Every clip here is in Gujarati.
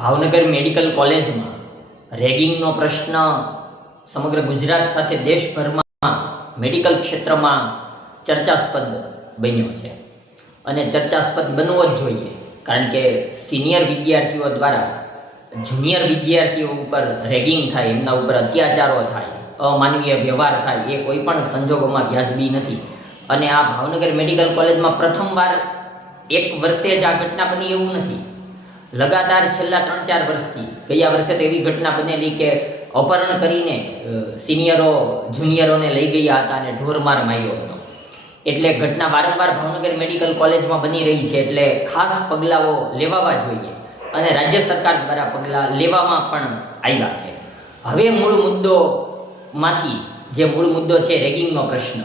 ભાવનગર મેડિકલ કોલેજમાં રેગિંગનો પ્રશ્ન સમગ્ર ગુજરાત સાથે દેશભરમાં મેડિકલ ક્ષેત્રમાં ચર્ચાસ્પદ બન્યો છે અને ચર્ચાસ્પદ બનવો જ જોઈએ, કારણ કે સિનિયર વિદ્યાર્થીઓ દ્વારા જુનિયર વિદ્યાર્થીઓ ઉપર રેગિંગ થાય, એમના ઉપર અત્યાચારો થાય, અમાનવીય વ્યવહાર થાય, એ કોઈ પણ સંજોગોમાં વ્યાજબી નથી. અને આ ભાવનગર મેડિકલ કોલેજમાં પ્રથમવાર એક વર્ષે જ આ ઘટના બની એવું નથી. લગાતાર છેલ્લા 3-4 વર્ષથી, ગયા વર્ષે તો એવી ઘટના બનેલી કે અપહરણ કરીને સિનિયરો જુનિયરોને લઈ ગયા હતા અને ઢોરમાર માર્યો હતો. એટલે ઘટના વારંવાર ભાવનગર મેડિકલ કોલેજમાં બની રહી છે, એટલે ખાસ પગલાઓ લેવાવા જોઈએ અને રાજ્ય સરકાર દ્વારા પગલાં લેવામાં પણ આવ્યા છે. હવે મૂળ મુદ્દો છે રેગિંગનો પ્રશ્ન,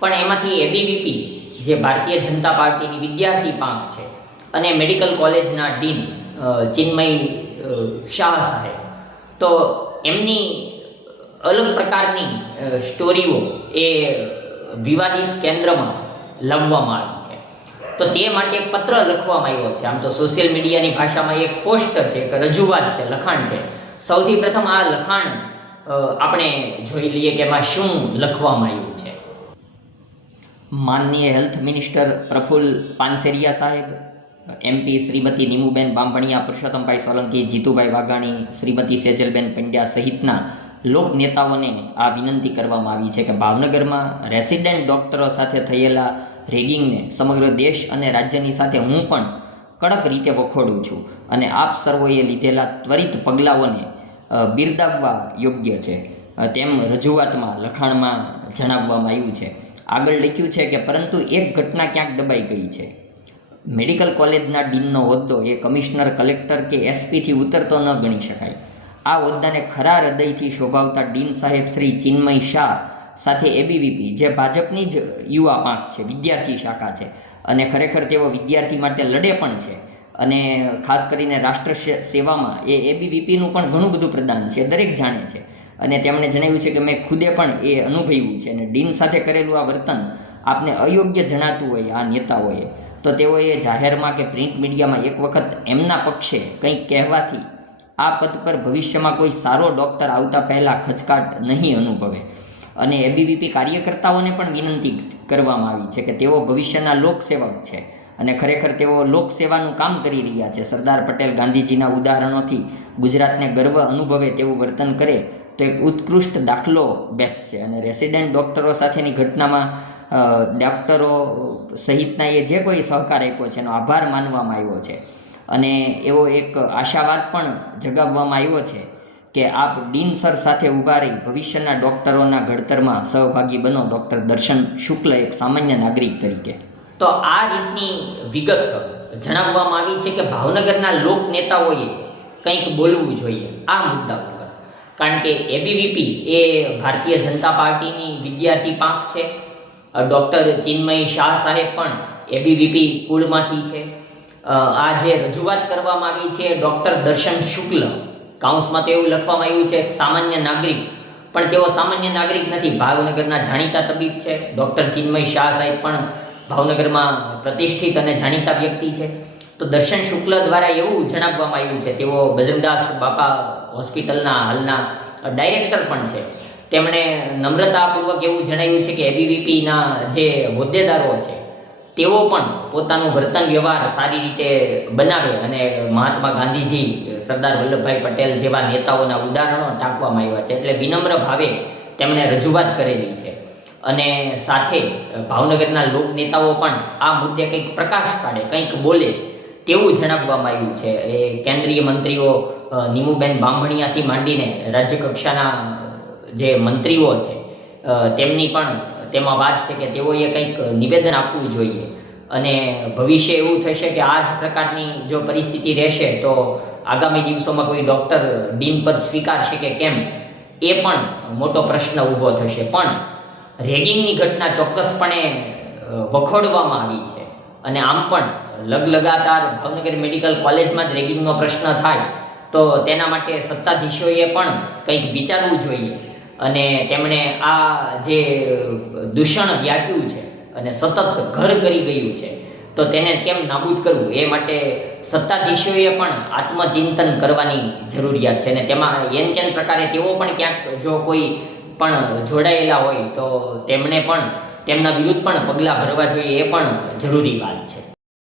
પણ એમાંથી એબીવીપી જે ભારતીય જનતા પાર્ટીની વિદ્યાર્થી પાંખ છે અને મેડિકલ કોલેજના ડીન ચિન્મય શાહ સાહેબ, તો એમની અલગ પ્રકારની સ્ટોરીઓ એ વિવાદિત કેન્દ્રમાં લાવવામાં આવી છે. તો તે માટે એક પત્ર લખવામાં આવ્યો છે. આમ તો સોશિયલ મીડિયાની ભાષામાં એક પોસ્ટ છે, એક રજૂઆત છે, લખાણ છે. સૌથી પ્રથમ આ લખાણ આપણે જોઈ લઈએ કે એમાં શું લખવામાં આવ્યું છે. માનનીય હેલ્થ મિનિસ્ટર પ્રફુલ્લ પાનસેરિયા સાહેબ, એમપી શ્રીમતી નીમુબેન બાંભણિયા, પુરુષોત્તમભાઈ સોલંકી, જીતુભાઈ વાઘાણી, શ્રીમતી સેજલબેન પંડ્યા સહિતના લોક નેતાઓને આ વિનંતી કરવામાં આવી છે કે ભાવનગરમાં રેસિડેન્ટ ડૉક્ટરો સાથે થયેલા રેગિંગને સમગ્ર દેશ અને રાજ્યની સાથે હું પણ કડક રીતે વખોડું છું અને આપ સર્વોએ લીધેલા ત્વરિત પગલાઓને બિરદાવવા યોગ્ય છે, તેમ રજૂઆતમાં લખાણમાં જણાવવામાં આવ્યું છે. આગળ લખ્યું છે કે પરંતુ એક ઘટના ક્યાંક દબાઈ ગઈ છે. મેડિકલ કોલેજના ડીનનો હોદ્દો એ કમિશનર, કલેક્ટર કે એસપીથી ઉતરતો ન ગણી શકાય. આ હોદ્દાને ખરા હૃદયથી શોભાવતા ડીન સાહેબ શ્રી ચિન્મય શાહ સાથે એબીવીપી, જે ભાજપની જ યુવા પાંખ છે, વિદ્યાર્થી શાખા છે અને ખરેખર તેઓ વિદ્યાર્થી માટે લડે પણ છે અને ખાસ કરીને રાષ્ટ્ર સેવામાં એ એબીવીપીનું પણ ઘણું બધું પ્રદાન છે, દરેક જાણે છે. અને તેમણે જણાવ્યું છે કે મેં ખુદે પણ એ અનુભવ્યું છે અને ડીન સાથે કરેલું આ વર્તન આપને અયોગ્ય જણાતું હોય આ નેતાઓએ, તો તેઓએ જાહેરમાં કે પ્રિન્ટ મીડિયામાં એક વખત એમના પક્ષે કંઈક કહેવાથી આ પદ પર ભવિષ્યમાં કોઈ સારો ડૉક્ટર આવતા પહેલાં ખચકાટ નહીં અનુભવે. અને એબીવીપી કાર્યકર્તાઓને પણ વિનંતી કરવામાં આવી છે કે તેઓ ભવિષ્યના લોકસેવક છે અને ખરેખર તેઓ લોકસેવાનું કામ કરી રહ્યા છે. સરદાર પટેલ, ગાંધીજીના ઉદાહરણોથી ગુજરાતને ગર્વ અનુભવે તેવું વર્તન કરે તો એક ઉત્કૃષ્ટ દાખલો બેસશે. અને રેસિડેન્ટ ડૉક્ટરો સાથેની ઘટનામાં ડૉક્ટરો સહિતના એ જે કોઈ સહકાર આપ્યો છે એનો આભાર માનવામાં આવ્યો છે અને એવો એક આશાવાદ પણ જગાવવામાં આવ્યો છે કે આપ ડીન સર સાથે ઊભા રહી ભવિષ્યના ડૉક્ટરોના ઘડતરમાં સહભાગી બનો, ડૉક્ટર દર્શન શુક્લ એક સામાન્ય નાગરિક તરીકે. તો આ રીતની વિગત જણાવવામાં આવી છે કે ભાવનગરના લોક નેતાઓએ કંઈક બોલવું જોઈએ આ મુદ્દા ઉપર, કારણ કે એબીવીપી એ ભારતીય જનતા પાર્ટીની વિદ્યાર્થી પાંખ છે. ડૉક્ટર ચિન્મય શાહ સાહેબ પણ એબીવીપી કુળમાંથી છે. આ જે રજૂઆત કરવામાં આવી છે ડૉક્ટર દર્શન શુક્લ, કાઉન્સમાં તો એવું લખવામાં આવ્યું છે સામાન્ય નાગરિક, પણ તેઓ સામાન્ય નાગરિક નથી, ભાવનગરના જાણીતા તબીબ છે. ડૉક્ટર ચિન્મય શાહ સાહેબ પણ ભાવનગરમાં પ્રતિષ્ઠિત અને જાણીતા વ્યક્તિ છે. તો દર્શન શુક્લ દ્વારા એવું જણાવવામાં આવ્યું છે, તેઓ બજરંગદાસ બાપા હોસ્પિટલના હાલના ડાયરેક્ટર પણ છે. તેમણે નમ્રતાપૂર્વક એવું જણાવ્યું છે કે એબીવીપીના જે હોદ્દેદારો છે તેઓ પણ પોતાનું વર્તન વ્યવહાર સારી રીતે બનાવે અને મહાત્મા ગાંધીજી, સરદાર વલ્લભભાઈ પટેલ જેવા નેતાઓના ઉદાહરણો ટાંકવામાં આવ્યા છે. એટલે વિનમ્ર ભાવે તેમણે રજૂઆત કરેલી છે અને સાથે ભાવનગરના લોક નેતાઓ પણ આ મુદ્દે કંઈક પ્રકાશ પાડે, કંઈક બોલે તેવું જણાવવામાં આવ્યું છે. એ કેન્દ્રીય મંત્રીઓ નીમુબેન બાંભણિયાથી માંડીને રાજ્યકક્ષાના જે મંત્રીઓ છે તેમની પણ તેમાં વાત છે કે તેઓએ કંઈક નિવેદન આપવું જોઈએ. અને ભવિષ્ય એવું થશે કે આ જ પ્રકારની જો પરિસ્થિતિ રહેશે તો આગામી દિવસોમાં કોઈ ડૉક્ટર ડીન પદ સ્વીકારશે કે કેમ, એ પણ મોટો પ્રશ્ન ઊભો થશે. પણ રેગિંગની ઘટના ચોક્કસપણે વખોડવામાં આવી છે અને આમ પણ લગાતાર ભાવનગર મેડિકલ કોલેજમાં જ રેગિંગનો પ્રશ્ન થાય તો તેના માટે સત્તાધીશોએ પણ કંઈક વિચારવું જોઈએ. અને તેમણે આ જે દૂષણ વ્યાપ્યું છે અને સતત ઘર કરી ગયું છે તો તેને કેમ નાબૂદ કરવું એ માટે સત્તાધીશોએ પણ આત્મચિંતન કરવાની જરૂરિયાત છે. અને તેમાં એન પ્રકારે તેઓ પણ ક્યાંક જો કોઈ પણ જોડાયેલા હોય તો તેમણે પણ તેમના વિરુદ્ધ પણ પગલાં ભરવા જોઈએ, એ પણ જરૂરી વાત છે.